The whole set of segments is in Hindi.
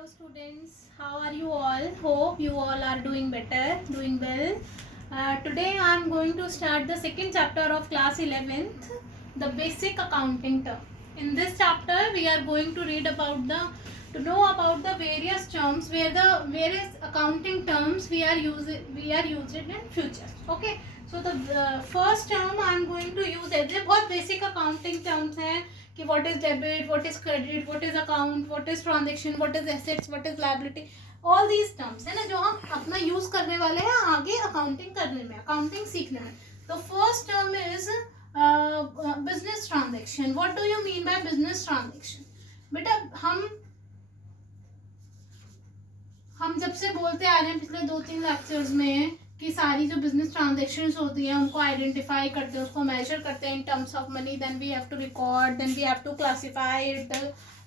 Hello students, how are you all? Hope you all are doing better, doing well. Today I am going to start the second chapter of class 11th, the basic accounting term. In this chapter we are going to read about to know about the various terms where the various accounting terms we are using in future. Okay, so the first term I am going to use as a बहुत basic accounting terms हैं कि what is debit, what is credit, what is account, what is transaction, what is assets, what is liability, all these terms है ना जो हम अपना यूज करने वाले हैं आगे अकाउंटिंग करने में, अकाउंटिंग सीखने में. तो first term is business transaction. What do you mean by business transaction? बेटा हम जब से बोलते आ रहे हैं पिछले 2-3 लेक्चर्स में कि सारी जो बिजनेस ट्रांजेक्शन्स होती हैं उनको आइडेंटिफाई करते हैं, उसको मेजर करते हैं in terms of money, then we have to record, then we have to classify it.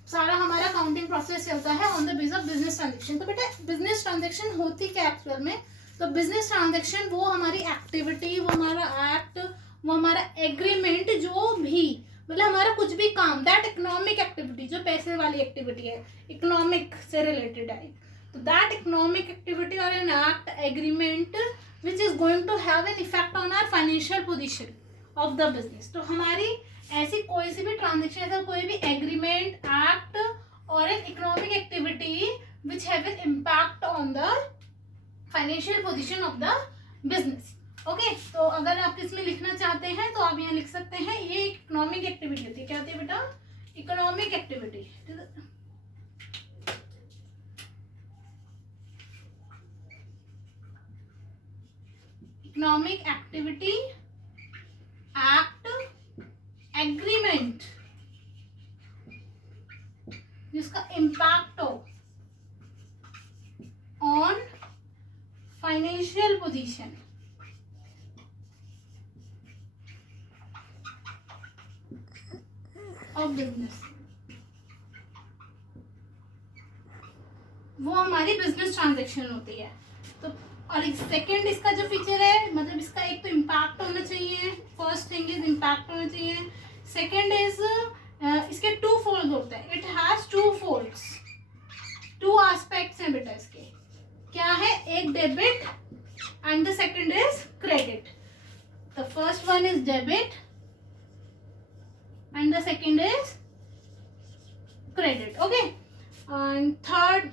सारा हमारा अकाउंटिंग प्रोसेस चलता है on the base of business transaction. तो बेटा बिजनेस ट्रांजेक्शन होती क्या एक्चुअल में? तो बिजनेस ट्रांजेक्शन वो हमारी एक्टिविटी, वो हमारा एक्ट, वो हमारा एग्रीमेंट, जो भी मतलब हमारा कुछ भी काम, दैट इकोनॉमिक एक्टिविटी, जो पैसे वाली एक्टिविटी है, इकोनॉमिक से रिलेटेड है, तो दैट इकोनॉमिक एक्टिविटी और an act, agreement which is going to have an effect on our financial position of the business. तो हमारी ऐसी कोई सी भी ट्रांजेक्शन, ऐसा कोई भी एग्रीमेंट, एक्ट और N economic activity which have an impact on the financial position of the business. Okay, तो अगर आप इसमें लिखना चाहते हैं तो आप यहाँ लिख सकते हैं, ये इकोनॉमिक एक्टिविटी होती है. क्या होती है बेटा? Economic activity. Economic activity, act, agreement जिसका इम्पैक्ट हो on financial position of business, वो हमारी बिजनेस ट्रांजेक्शन होती है. तो और सेकंड इसका जो फीचर है, मतलब इसका एक तो इम्पैक्ट होना चाहिए, फर्स्ट थिंग इज इम्पैक्ट होना चाहिए. सेकंड इज इसके टू फोल्ड होते हैं, it has two folds, two aspects हैं बेटा इसके. क्या है? एक debit and the second is credit. The first one is debit and the second is credit. Okay, and third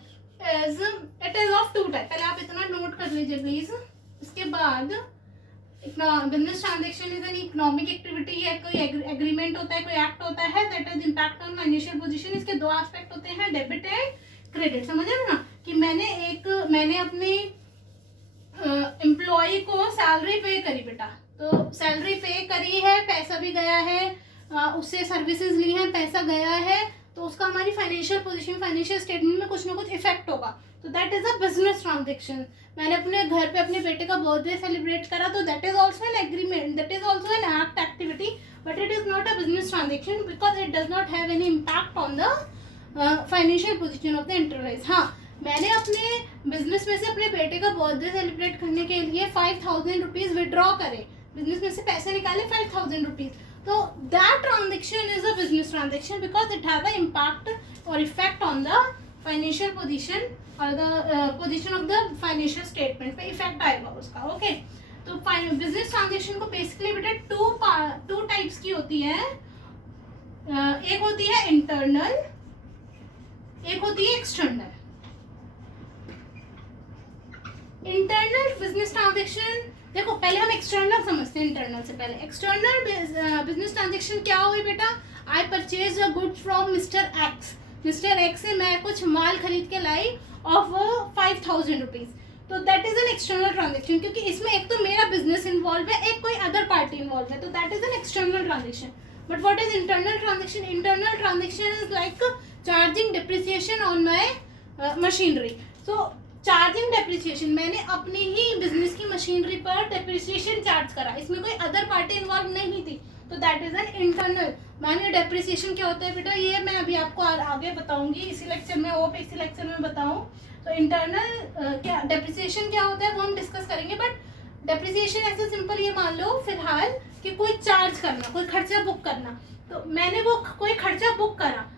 is it is of two type. पहले आप इतना नोट कर लीजिए प्लीज. इसके बाद business transaction is an economic activity है, कोई एग्रीमेंट होता है, कोई एक्ट होता है that is impact on financial position. इसके दो एस्पेक्ट होते हैं, डेबिट एंड क्रेडिट. समझ रहे हो ना कि मैंने अपनी एम्प्लॉय को सैलरी पे करी बेटा, तो सैलरी पे करी है, पैसा भी गया है, उससे सर्विसेज ली हैं, पैसा गया है, तो उसका हमारी फाइनेंशियल पोजीशन, फाइनेंशियल स्टेटमेंट में कुछ ना कुछ इफेक्ट होगा. तो that is a business transaction. मैंने अपने घर पे अपने बेटे का बर्थडे सेलिब्रेट करा, तो that is also an agreement, that is also an act activity, but it is not a business transaction because it does not have any impact on the financial position of the enterprise. हाँ, मैंने अपने बिजनेस में से अपने बेटे का बर्थडे सेलिब्रेट करने के लिए 5,000 रुपीज विड्रॉ करे, बिजनेस में से पैसे निकाले 5,000 rupees. So that transaction is a business transaction because it has an impact or effect on the financial position or the position of the financial statement पे इफेक्ट आएगा उसका. ओके, तो बिजनेस ट्रांजेक्शन को बेसिकली बेटा टू टाइप्स की होती है. एक होती है इंटरनल, एक होती है एक्सटर्नल. इंटरनल बिजनेस ट्रांजेक्शन, देखो पहले हम एक्सटर्नल समझते हैं. इंटरनल से पहले एक्सटर्नल बिजनेस ट्रांजेक्शन क्या हुई बेटा? I purchase a goods from mister x. Mister x से मैं कुछ माल खरीद के लाई ऑफ 5,000 रुपीज. तो that is an external transaction, क्योंकि इसमें एक तो मेरा बिजनेस इन्वॉल्व है, एक कोई अदर पार्टी इन्वॉल्व है, तो that is an external transaction. But what is internal transaction? Internal transaction is like charging depreciation on my machinery. So charging depreciation, मैंने अपनी ही बिजनेस की मशीनरी पर डेप्रिसिएशन चार्ज करा, इसमें कोई अदर पार्टी इन्वॉल्व नहीं थी, तो दैट इज एन इंटरनल. मैंने डेप्रिसिएशन क्या होता है बेटा, ये मैं अभी आपको आगे बताऊंगी इसी लेक्चर में, होप इसी लेक्चर में बताऊं. तो इंटरनल क्या डेप्रिसिएशन क्या होता है वो हम डिस्कस करेंगे. बट डेप्रिसिएशन ऐसे सिंपल ये मान लो फिलहाल कि कोई चार्ज करना, कोई खर्चा बुक करना. तो मैंने वो कोई खर्चा बुक करा,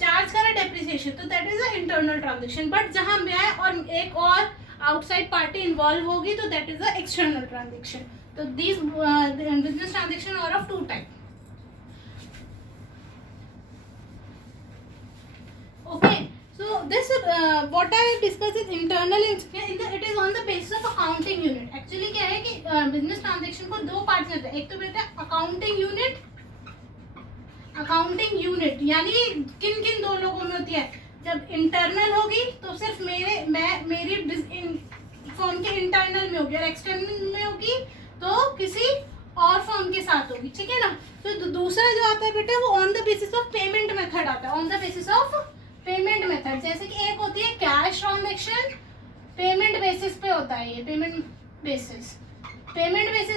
चार्ज करा डेप्रिसिएशन, तो that is a internal transaction. But जहां मैं और एक और आउटसाइड पार्टी इन्वॉल्व होगी तो that is a external transaction. तो these business transaction are of two type. Okay, so this what I discussed is internal, it is on the basis of accounting unit. Actually क्या है कि बिजनेस ट्रांजेक्शन को दो पार्ट में होता है, एक तो बेटा अकाउंटिंग यूनिट, अकाउंटिंग यूनिट यानी किन किन दो लोगों में होती है। जब इंटरनल होगी तो सिर्फ मेरी फर्म के इंटरनल में होगी, और एक्सटर्नल में होगी तो किसी और फर्म के साथ होगी, ठीक है ना। तो दूसरा जो आता है बेटा वो on the basis of payment method आता है, on the basis of payment method. जैसे कि एक होती है कैश ट्रांजैक्शन, पेमेंट बेसिस पे होता है ये, पेमेंट बेसिस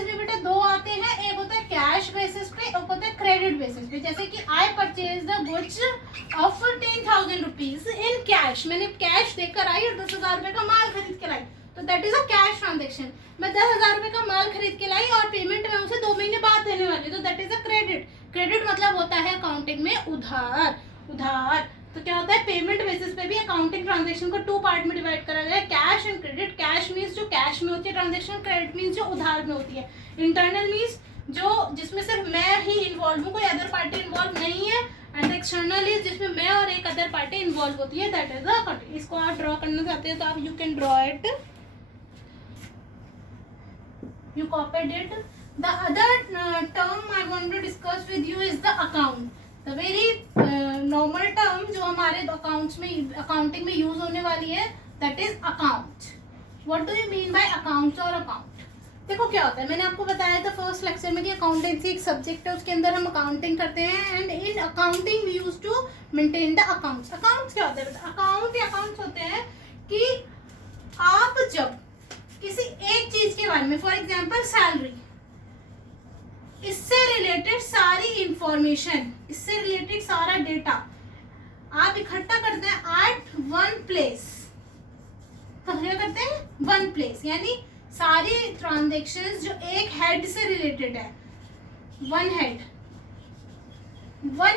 पे बेटा दो आते हैं, एक होता है कैश बेसिस पे, एक होता है क्रेडिट बेसिस पे। जैसे कि I purchase the goods of 10,000 rupees in cash, मैंने कैश देकर आई और 10,000 रुपए का माल खरीद के लाई, तो that is a cash transaction. मैं 10,000 रुपए का माल खरीद के लाई और पेमेंट में उसे 2 महीने बाद देने वाली, तो that is a credit. Credit मतलब होता है अकाउंटिंग में उधार। तो क्या होता है, पेमेंट बेसिस पे भी अकाउंटिंग ट्रांजेक्शन को टू पार्ट में डिवाइड करा गया है, cash and credit. Cash means जो कैश में होती है ट्रांजेक्शन, क्रेडिट मीन्स जो उधार में होती है। इंटरनल मीन्स जो जिसमें सिर्फ मैं ही इन्वॉल्व हूँ, कोई अदर पार्टी इन्वॉल्व नहीं है, एंड एक्सटर्नल इज जिसमें मैं और एक अदर पार्टी इन्वॉल्व होती है, दैट इज द। इसको आप ड्रॉ करना चाहते हैं तो आप you can draw it, you copied it. The other term I want to discuss with you is the account. The very normal term जो हमारे अकाउंट्स में, अकाउंटिंग में यूज होने वाली है, that is account. What do you mean by accounts or account? देखो क्या होता है, मैंने आपको बताया था फर्स्ट लेक्चर में कि अकाउंटेंसी एक सब्जेक्ट है, उसके अंदर हम अकाउंटिंग करते हैं, and in accounting we use to maintain the accounts. Accounts क्या होता है, अकाउंट्स होते हैं कि आप जब किसी एक चीज के बारे में, फॉर एग्जाम्पल सैलरी, इससे रिलेटेड सारी इंफॉर्मेशन, इससे रिलेटेड सारा डेटा आप इकट्ठा करते हैं एट वन प्लेस। क्या करते हैं, वन प्लेस, यानी सारी ट्रांजेक्शन्स जो एक हेड से रिलेटेड है, वन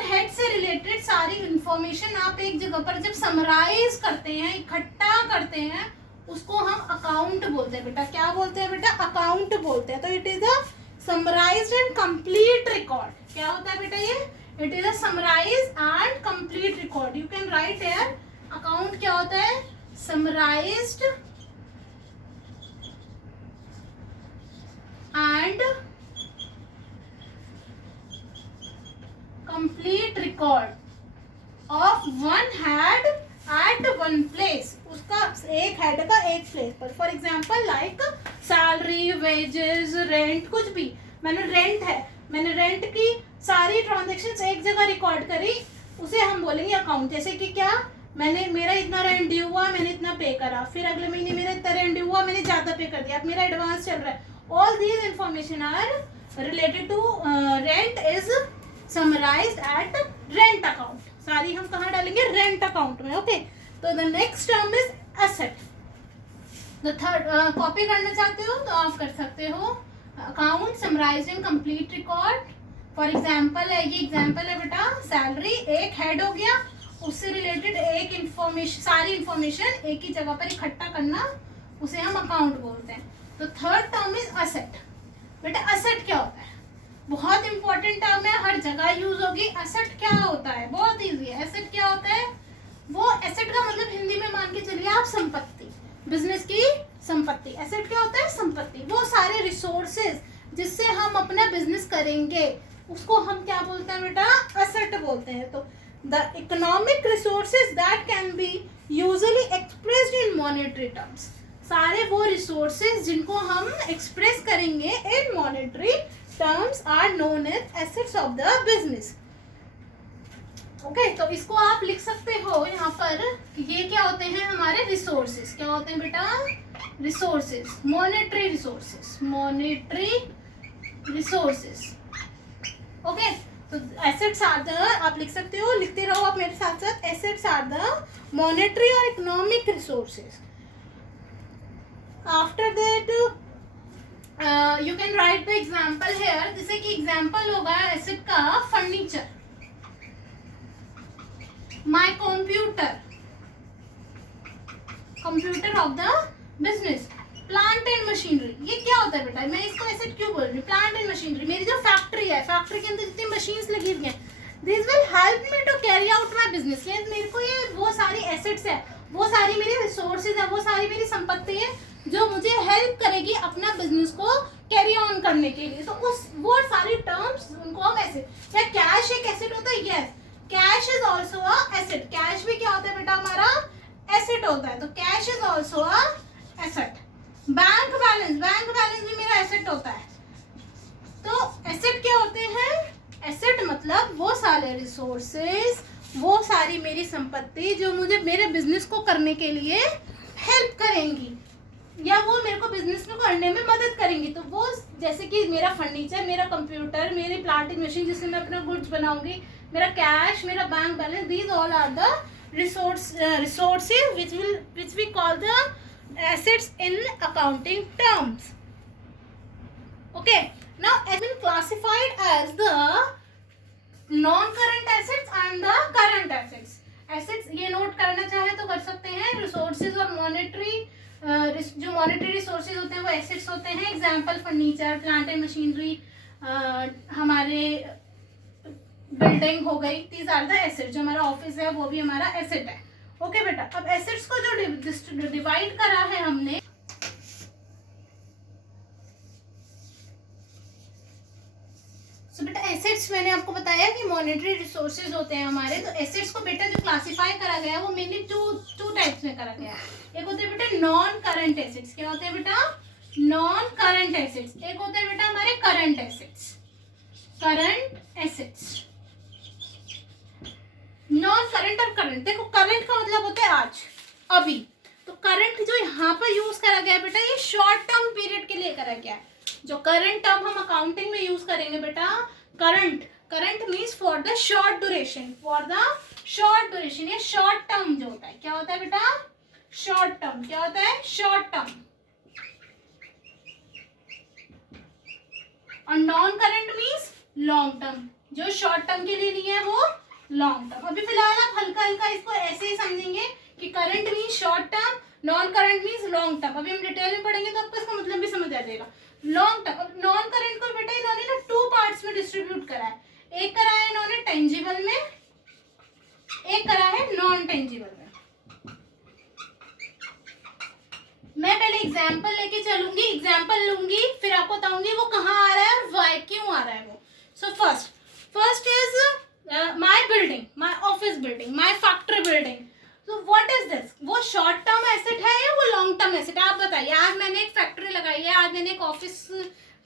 हेड से रिलेटेड सारी इंफॉर्मेशन आप एक जगह पर जब समराइज करते हैं, इकट्ठा करते हैं, उसको हम अकाउंट बोलते हैं बेटा। क्या बोलते हैं बेटा, अकाउंट बोलते हैं। तो it is a summarised and complete record. क्या होता है बेटा ये, it is a summarised and complete record. You can write here, account क्या होता है, summarised and complete record of one head at one place, उसका एक हेड का एक प्लेस पर। For example like salary, wages, rent, कुछ भी, मैंने रेंट की सारी ट्रांजेक्शन्स एक जगह रिकॉर्ड करी, उसे हम बोलेंगे अकाउंट। जैसे कि क्या, मेरा इतना रेंट ड्यू हुआ, मैंने इतना पे करा, फिर अगले महीने मेरा इतना रेंट ड्यू हुआ, मैंने ज्यादा पे कर दिया, अब मेरा एडवांस चल रहा है। All these information are related to rent is summarised at rent account. सारी हम कहाँ डालेंगे, रेंट अकाउंट में। ओके, तो the next term is asset. The third, copy करना चाहते हो तो आप कर सकते हो, account summarised and complete record. For example है, ये एग्जाम्पल है बेटा, सैलरी एक हेड हो गया, उससे रिलेटेड एक इंफॉर्मेशन, सारी इंफॉर्मेशन एक ही जगह पर इकट्ठा करना, उसे हम अकाउंट बोलते हैं। तो थर्ड टर्म इज एसेट। बेटा एसेट क्या होता है, बहुत इंपॉर्टेंट टर्म है, हर जगह यूज होगी। एसेट क्या होता है, बहुत इजी है। एसेट क्या होता है, वो एसेट का मतलब हिंदी में मान के चलिए आप संपत्ति, बिजनेस की संपत्ति। एसेट क्या होता है, संपत्ति। वो सारे रिसोर्सेज जिससे हम अपना बिजनेस करेंगे, उसको हम क्या बोलते हैं बेटा, एसेट बोलते हैं। तो the economic resources that can be usually expressed in monetary terms. सारे वो रिसोर्सेज जिनको हम एक्सप्रेस करेंगे in monetary terms are known as assets of the business. Okay, तो इसको आप लिख सकते हो यहाँ पर, ये क्या होते हैं हमारे रिसोर्सेज। क्या होते हैं बेटा, रिसोर्सेज, मॉनेटरी रिसोर्सेज। ओके, तो एसेट्स आर द, आप लिख सकते हो, लिखते रहो आप मेरे साथ साथ, एसेट्स आर द मॉनेटरी और economic resources. After that you can write the example hair. जैसे कि एग्जाम्पल होगा एसेट का furniture. My computer of the business. Plant and machinery, ये क्या होता है बेटा, मैं इसको एसेट क्यों बोल रही हूँ? प्लांट एंड मशीनरी, मेरी जो फैक्ट्री है, फैक्ट्री के अंदर जितनी मशीन्स लगी हुई हैं, this will help me to carry out my business. मेरे को ये वो सारी एसेट्स है, वो सारी मेरी रिसोर्सेज है, वो सारी मेरी संपत्ति है जो मुझे हेल्प करेगी अपना बिजनेस को कैरी ऑन करने के लिए। तो उस वो सारी टर्म्स उनको हम एसेट, क्या कैश एक एसेट होता है? Yes, cash is also a asset. Cash भी क्या होता है बेटा? हमारा एसेट होता है। तो cash is also a asset. Bank balance भी मेरा एसेट होता है। तो एसेट क्या होते हैं? एसेट मतलब वो सारे रिसोर्सेज, वो सारी मेरी संपत्ति जो मुझे मेरे बिजनेस को करने के लिए हेल्प करेंगी या वो मेरे को बिजनेस को करने में मदद करेंगी। तो वो जैसे कि मेरा फर्नीचर, मेरा कंप्यूटर, मेरी प्लांटिंग मशीन जिससे मैं अपना गुड्स बनाऊंगी, मेरा कैश, मेरा bank balance, these all are the resources which we call the assets in accounting terms. Okay, now has been classified as the non-current assets and the current assets. Assets ये नोट करना चाहे तो कर सकते हैं। रिसोर्सेज और मॉनेटरी, जो मॉनेटरी रिसोर्सेज होते हैं वो एसेट्स होते हैं। Example furniture, plant and machinery, हमारे बिल्डिंग हो गई, दीज आर द एसेट। जो हमारा ऑफिस है वो भी हमारा एसेट है। ओके बेटा, अब एसेट्स को जो डिवाइड करा है हमने, तो बेटा एसेट्स मैंने आपको बताया कि मॉनेटरी रिसोर्सेज होते हैं हमारे। तो एसेट्स को बेटा जो क्लासिफाई करा गया है वो मेनली टू टाइप्स में करा गया है। एक होते हैं बेटा नॉन करंट एसेट्स। क्या होते हैं बेटा? Non current assets. एक होते हैं बेटा हमारे current assets. Current assets, non current और करंट। देखो करंट का मतलब होता है आज, अभी। तो करंट जो यहाँ पर यूज करा गया है बेटा, ये शॉर्ट टर्म पीरियड के लिए करा गया है। जो करंट टर्म हम अकाउंटिंग में यूज करेंगे बेटा, current means for the short duration, for the short duration. ये शॉर्ट टर्म जो होता है, क्या होता है बेटा? Short term. क्या होता है? Short term. और non current means long term. जो शॉर्ट टर्म के लिए नहीं है वो लॉन्ग टर्म। अभी फिलहाल आप हल्का हल्का इसको ऐसे ही समझेंगे कि current means short term, non current means long term. अभी हम डिटेल में पढ़ेंगे तो आपको इसका मतलब भी समझ आ जाएगा। लॉन्ग टर्म, अब नॉन करंट को बेटा इन्होंने ना टू पार्ट्स में डिस्ट्रीब्यूट करा है। एक करा है इन्होंने टेंजिबल में, एक करा है नॉन टेंजिबल में। मैं पहले एग्जाम्पल लेके चलूंगी, एग्जाम्पल लूंगी, फिर आपको बताऊंगी वो कहाँ आ रहा है और वाई क्यों आ रहा है वो। So first is my building, my office building, my factory building. तो व्हाट इज दिस? वो शॉर्ट टर्म एसेट है या वो लॉन्ग टर्म एसेट है? आप बताइए। आज मैंने एक फैक्ट्री लगाई है, आज मैंने एक ऑफिस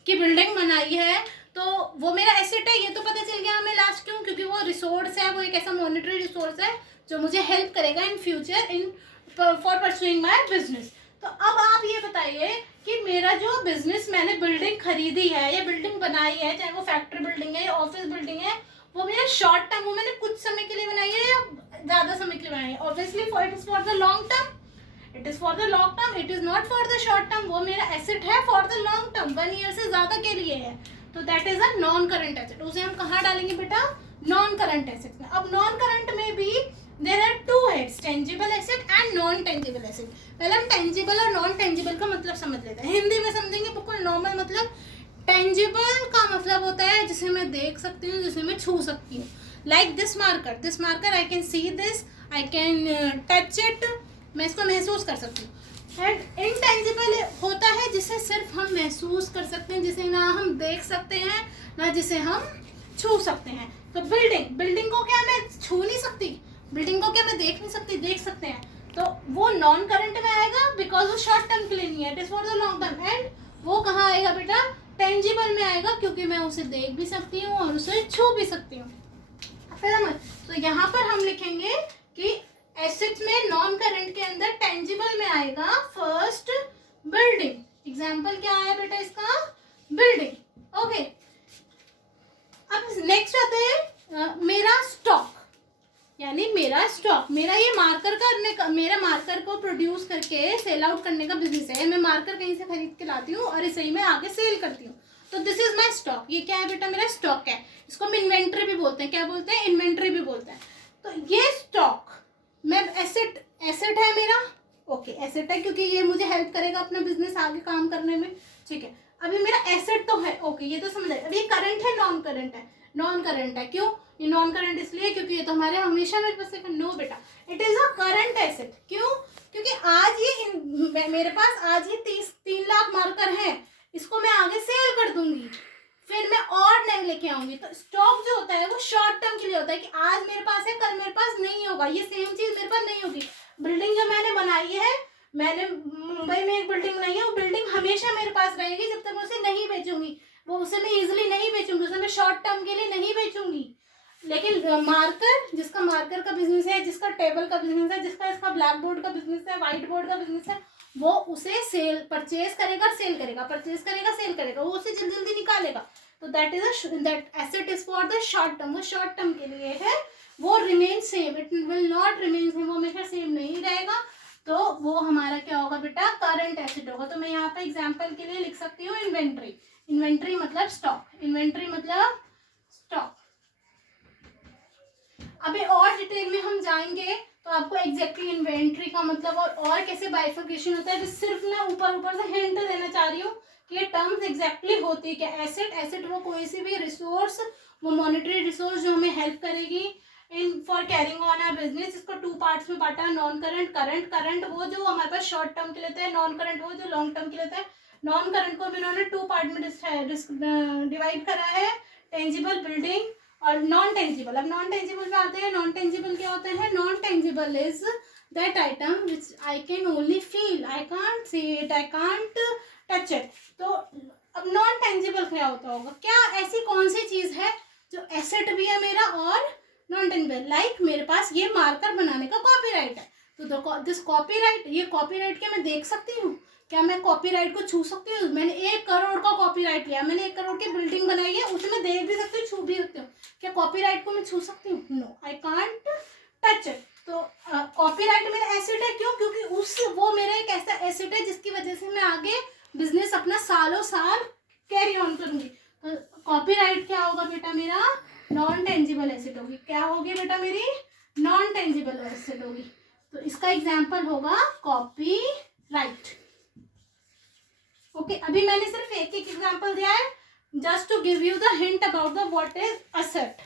की बिल्डिंग बनाई है, तो वो मेरा एसेट है, ये तो पता चल गया हमें लास्ट। क्यों? क्योंकि वो रिसोर्स है, वो एक ऐसा मॉनेटरी रिसोर्स है जो मुझे हेल्प करेगा in future in for pursuing my business. तो अब आप ये बताइए कि मेरा जो बिजनेस, मैंने बिल्डिंग खरीदी है या बिल्डिंग बनाई है, चाहे वो फैक्ट्री बिल्डिंग है या ऑफिस बिल्डिंग है, वो मेरा शॉर्ट टर्म, वो मैंने कुछ समय के लिए बनाई है या ज्यादा समय के लिए बनाई है? Obviously it is for the long term. It is for the long term, it is not for the short term. वो मेरा एसेट है for the long term, 1 year से ज्यादा के लिए है। तो that is a non current asset. उसे हम कहाँ डालेंगे बेटा? नॉन करंट एसेट में। अब नॉन करंट में भी there are two heads, tangible asset and non tangible asset. पहले हम टेंजिबल और नॉन टेंजिबल का मतलब समझ लेते हैं। हिंदी में समझेंगे बिल्कुल नॉर्मल मतलब। टेंजिबल का मतलब होता है जिसे मैं देख सकती हूँ, जिसे मैं छू सकती हूँ। Like this marker I can see this, I can touch it, मैं इसको महसूस कर सकती हूँ। एंड इनटेंजिबल होता है जिसे सिर्फ हम महसूस कर सकते हैं, जिसे ना हम देख सकते हैं ना जिसे हम छू सकते हैं। तो बिल्डिंग को क्या मैं छू नहीं सकती? बिल्डिंग को क्या मैं देख नहीं सकती? देख सकते हैं। तो वो नॉन करंट में आएगा बिकॉज वो शॉर्ट टर्म के लिए नहीं है, it is for the long term. And वो कहाँ आएगा बेटा? टेंजिबल में आएगा, क्योंकि मैं उसे देख भी सकती हूँ और उसे छू भी सकती हूँ। फिर तो यहाँ पर हम लिखेंगे कि एसेट्स में नॉन करंट के अंदर टेंजिबल में आएगा फर्स्ट बिल्डिंग। एग्जाम्पल क्या आया बेटा इसका? बिल्डिंग। ओके, अब नेक्स्ट आते हैं मेरा स्टॉक, यानी मेरा स्टॉक, मेरा ये मार्कर करने का, मेरा मार्कर को प्रोड्यूस करके सेल आउट करने का बिजनेस है। मैं मार्कर कहीं से खरीद के लाती हूँ और इसे ही मैं आगे सेल करती हूँ। तो दिस इज माई स्टॉक। ये क्या है बेटा? मेरा स्टॉक है। इसको हम इन्वेंट्री भी बोलते हैं। क्या बोलते हैं? इन्वेंट्री भी बोलते हैं। तो ये स्टॉक मैं एसेट है मेरा, ओके एसेट है क्योंकि ये मुझे हेल्प करेगा अपना बिजनेस आगे काम करने में, ठीक है। अभी मेरा एसेट तो है, ओके ये तो समझ आए। अभी करंट है नॉन करंट है? नॉन करंट है। क्यों ये नॉन करंट? इसलिए क्योंकि ये तो हमारे हमेशा मेरे पास है। नो बेटा, it is a current asset. क्यों? क्योंकि आज ये मेरे पास आज ये 3 लाख मार्कर है, इसको मैं आगे सेल कर दूंगी, फिर मैं और नए लेके आऊंगी। तो स्टॉक जो होता है वो शॉर्ट टर्म के लिए होता है कि आज मेरे पास है, कल मेरे पास नहीं होगा, ये सेम चीज मेरे पास नहीं होगी। बिल्डिंग जो मैंने बनाई है, मैंने मुंबई में एक बिल्डिंग बनाई है, वो बिल्डिंग हमेशा मेरे पास रहेगी जब तक मैं उसे नहीं बेचूंगी। वो उसे मैं इजिली नहीं बेचूंगी, उसे मैं शॉर्ट टर्म के लिए नहीं बेचूंगी। लेकिन मार्कर, जिसका मार्कर का बिजनेस है, जिसका टेबल का बिजनेस है, जिसका इसका ब्लैक बोर्ड का बिजनेस है, व्हाइट बोर्ड का बिजनेस है, वो उसे सेल परचेज करेगा, सेल करेगा, परचेज करेगा, सेल करेगा, वो उसे जल्दी जल्दी निकालेगा। तो that asset is for the short term, वो शॉर्ट टर्म के लिए है, वो remain same, it will not remain same, वो हमेशा सेम नहीं रहेगा। तो वो हमारा क्या होगा बेटा? करंट एसेट होगा। तो मैं यहाँ पे एग्जाम्पल के लिए लिख सकती हूँ इन्वेंट्री। इन्वेंट्री मतलब स्टॉक, इन्वेंट्री मतलब स्टॉक। अभी और डिटेल में हम जाएंगे तो आपको एग्जैक्टली इन्वेंट्री का मतलब और कैसे बाइफर्केशन होता है, सिर्फ मैं ऊपर से हिंट देना चाह रही हूँ कि ये टर्म्स एग्जैक्टली होती है क्या। एसेट वो कोई सी भी रिसोर्स, वो मॉनेटरी रिसोर्स जो हमें हेल्प करेगी in for carrying on our business. इसको 2 पार्ट्स में बांटा, नॉन करंट, करंट। करंट वो जो हमारे पास शॉर्ट टर्म के लेते हैं, नॉन करंट वो जो लॉन्ग टर्म के लेते हैं। नॉन करंट को भी इन्होंने 2 पार्ट में डिवाइड करा है, टेंजिबल, बिल्डिंग और नॉन टेंजिबल। अब नॉन टेंजिबल में आते हैं। नॉन टेंजिबल क्या होते हैं? Non tangible is that item which I can only feel, I can't see it, I can't touch it. तो अब नॉन टेंजिबल क्या होता होगा? क्या ऐसी कौन सी चीज है जो एसेट भी है मेरा और नॉन टेंजिबल? लाइक मेरे पास ये मार्कर बनाने का कॉपीराइट है, तो दिस कॉपीराइट, ये कॉपीराइट क्या मैं देख सकती हूँ? क्या मैं कॉपीराइट को छू सकती हूँ? मैंने 1 करोड़ का कॉपीराइट लिया, मैंने 1 करोड़ की बिल्डिंग बनाई है, उसे मैं देख भी सकती हूँ, छू भी सकती हूँ। क्या कॉपीराइट को मैं छू सकती हूँ? No, I can't touch it. तो कॉपीराइट मेरा एसेट है। क्यों? क्योंकि वो मेरा एक ऐसा एसेट है जिसकी वजह से मैं आगे बिजनेस अपना सालों साल कैरी ऑन करूंगी। तो कॉपीराइट क्या होगा बेटा? मेरा नॉन टेंजिबल एसेट होगी। क्या होगी बेटा? मेरी नॉन टेंजिबल एसेट होगी। तो इसका एग्जाम्पल होगा कॉपीराइट। ओके, अभी मैंने सिर्फ एक एग्जाम्पल दिया है just to give you the hint about the what is asset.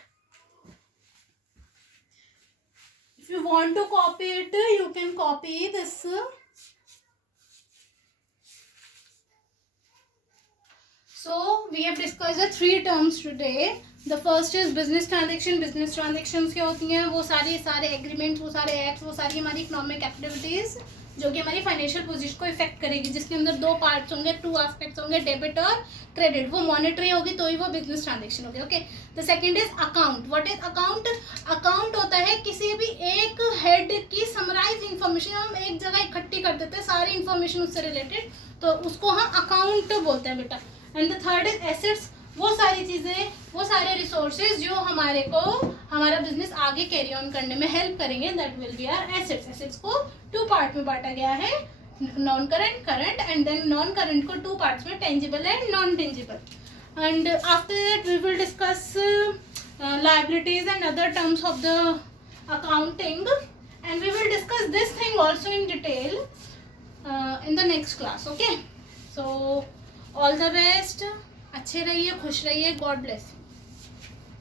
If you want to copy it, you can copy this. So we have discussed the 3 terms today. The first is business transaction. business transactions क्या होती हैं? वो सारे एग्रीमेंट्स, वो सारे एक्ट्स, वो सारी हमारी इकोनॉमिक एक्टिविटीज जो कि हमारी फाइनेंशियल पोजीशन को इफेक्ट करेगी, जिसके अंदर 2 पार्ट्स होंगे, 2 एस्पेक्ट्स होंगे, डेबिट और क्रेडिट। वो मॉनेटरी होगी तो ही वो बिजनेस ट्रांजेक्शन होगी। Okay, the second is account. What is account? Account होता है किसी भी एक हेड की समराइज इंफॉर्मेशन, हम एक जगह इकट्ठी कर देते हैं सारी इंफॉर्मेशन उससे रिलेटेड, तो उसको हम अकाउंट बोलते हैं बेटा। And the third is assets. वो सारी चीज़ें, वो सारे रिसोर्सेज जो हमारे को हमारा बिजनेस आगे कैरी ऑन करने में हेल्प करेंगे, that will be our assets. Assets को 2 पार्ट में बांटा गया है, non current, current, and then non current को 2 पार्ट्स में, tangible and non tangible. And after that we will discuss liabilities and other terms of the accounting, and we will discuss this thing also in detail in the next class. Okay, so all the best, अच्छे रहिए, खुश रहिए, गॉड ब्लेस।